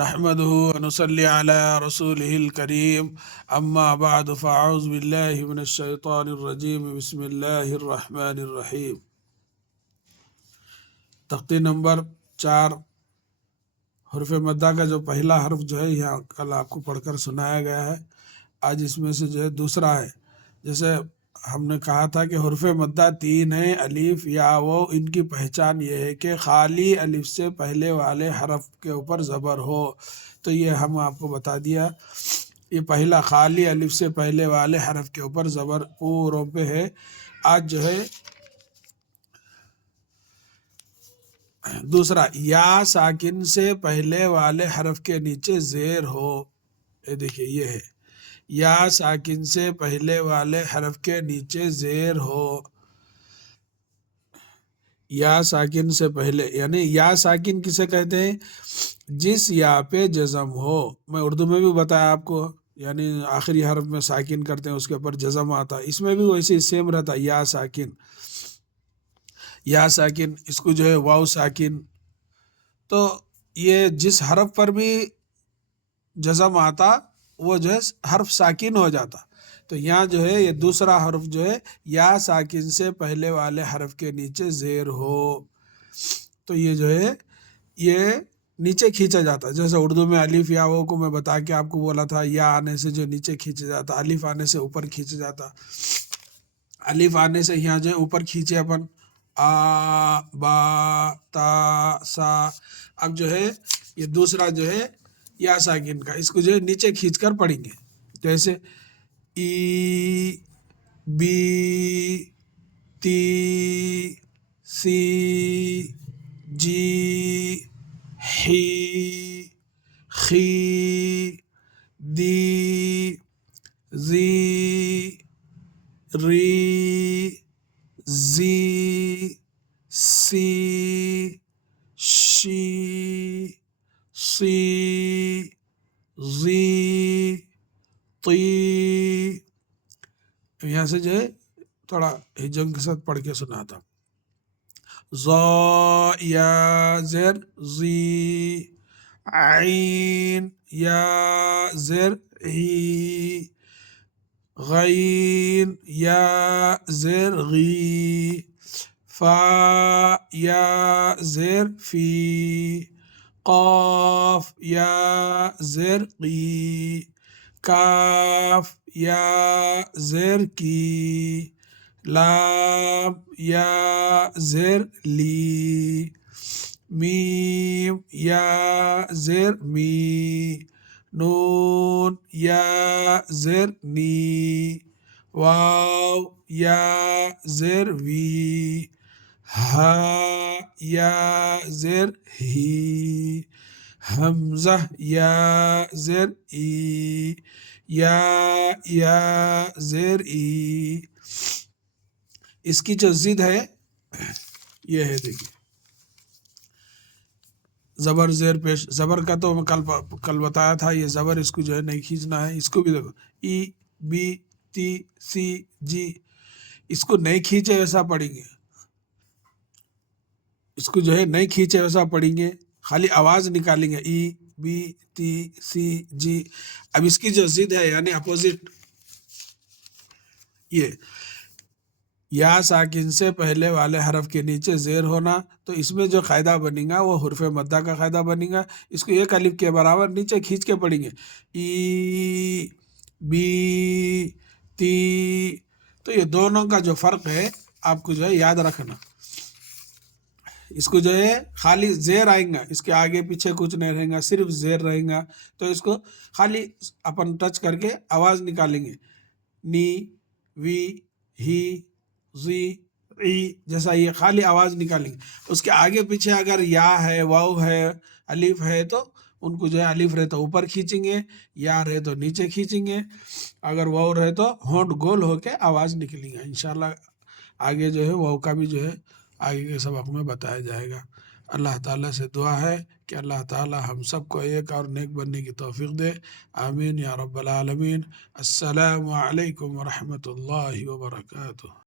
نحمده ونصلي على رسوله الكريم اما بعد فاعوذ بالله من الشیطان الرجیم بسم اللہ الرحمن الرحیم۔ تختی نمبر 4 حرف مدہ کا جو پہلا حرف جو ہے یہاں کل آپ کو پڑھ کر سنایا گیا ہے، آج اس میں سے جو ہے دوسرا ہے۔ جیسے ہم نے کہا تھا کہ حرف مدہ 3 ہیں، الف یا واو۔ ان کی پہچان یہ ہے کہ خالی الف سے پہلے والے حرف کے اوپر زبر ہو، تو یہ ہم آپ کو بتا دیا۔ یہ پہلا خالی الف سے پہلے والے حرف کے اوپر زبر پوروں پہ ہے۔ آج جو ہے دوسرا، یا ساکن سے پہلے والے حرف کے نیچے زیر ہو۔ یہ دیکھیے، یہ ہے یا ساکن سے پہلے والے حرف کے نیچے زیر ہو۔ یا ساکن سے پہلے، یعنی یا ساکن کسے کہتے ہیں؟ جس یا پہ جزم ہو۔ میں اردو میں بھی بتایا آپ کو، یعنی آخری حرف میں ساکن کرتے ہیں، اس کے اوپر جزم آتا ہے، اس میں بھی ویسے سیم رہتا ہے۔ یا ساکن، یا ساکن، اس کو جو ہے واو ساکن۔ تو یہ جس حرف پر بھی جزم آتا وہ جو ہے حرف ساکن ہو جاتا۔ تو یہاں جو ہے یہ دوسرا حرف جو ہے یا ساکن سے پہلے والے حرف کے نیچے زیر ہو، تو یہ جو ہے یہ نیچے کھینچا جاتا۔ جیسے اردو میں الف یا واو کو میں بتا کے آپ کو بولا تھا، یا آنے سے جو نیچے کھینچا جاتا، الف آنے سے اوپر کھینچا جاتا۔ الف آنے سے یہاں جو ہے اوپر کھینچے اپن، آ با تا سا۔ اب جو ہے یہ دوسرا جو ہے یا ساکن کا، اس کو جو ہے نیچے کھینچ کر پڑھیں گے۔ جیسے ای بی تی سی جی ہی خی دی زی ری زی سی شی سی زی طی۔ یہاں سے جو ہے تھوڑا ہجم کے ساتھ پڑھ کے سناتا۔ ظا یا زیر زی، عین یا زیر عی، غین یا زیر غی، فا یا زیر فی، قاف یا زیر قی، کاف یا زیر کی، لام یا زیر لی، میم یا زیر می، نون یا زیر نی، واو یا زیر وی، ہا یا زیر ہی، حمزہ یا زیر ای، یا زیر ای۔ اس کی جو ضد ہے یہ ہے، دیکھیے زبر زیر پیش۔ زبر کا تو میں کل بتایا تھا، یہ زبر اس کو جو ہے نہیں کھینچنا ہے۔ اس کو بھی دیکھو، ای بی تی سی جی، اس کو نہیں کھینچے ویسا پڑھیں گے، اس کو جو ہے نہیں کھینچے ویسا پڑھیں گے، خالی آواز نکالیں گے، ای بی تی سی جی۔ اب اس کی جو ضد ہے یعنی اپوزٹ، یہ یا ساکن سے پہلے والے حرف کے نیچے زیر ہونا، تو اس میں جو قاعدہ بنے گا وہ حرف مدہ کا قاعدہ بنے گا۔ اس کو ایک الف کے برابر نیچے کھینچ کے پڑھیں گے، ای بی تی۔ تو یہ دونوں کا جو فرق ہے آپ کو جو ہے یاد رکھنا۔ اس کو جو ہے خالی زیر آئیں گا، اس کے آگے پیچھے کچھ نہیں رہیں گا، صرف زیر رہیں گا۔ تو اس کو خالی اپن ٹچ کر کے آواز نکالیں گے، نی وی ہی زی عی، جیسا یہ خالی آواز نکالیں گے۔ اس کے آگے پیچھے اگر یا ہے، واو ہے، الف ہے، تو ان کو جو ہے الف رہے تو اوپر کھینچیں گے، یا رہے تو نیچے کھینچیں گے، اگر واو رہے تو ہونٹ گول ہو کے آواز نکلیں گا۔ انشاءاللہ آگے جو ہے واو کا بھی جو ہے آگے کے سبق میں بتایا جائے گا۔ اللہ تعالیٰ سے دعا ہے کہ اللہ تعالیٰ ہم سب کو ایک اور نیک بننے کی توفیق دے، آمین یا رب العالمین۔ السلام علیکم ورحمۃ اللہ وبرکاتہ۔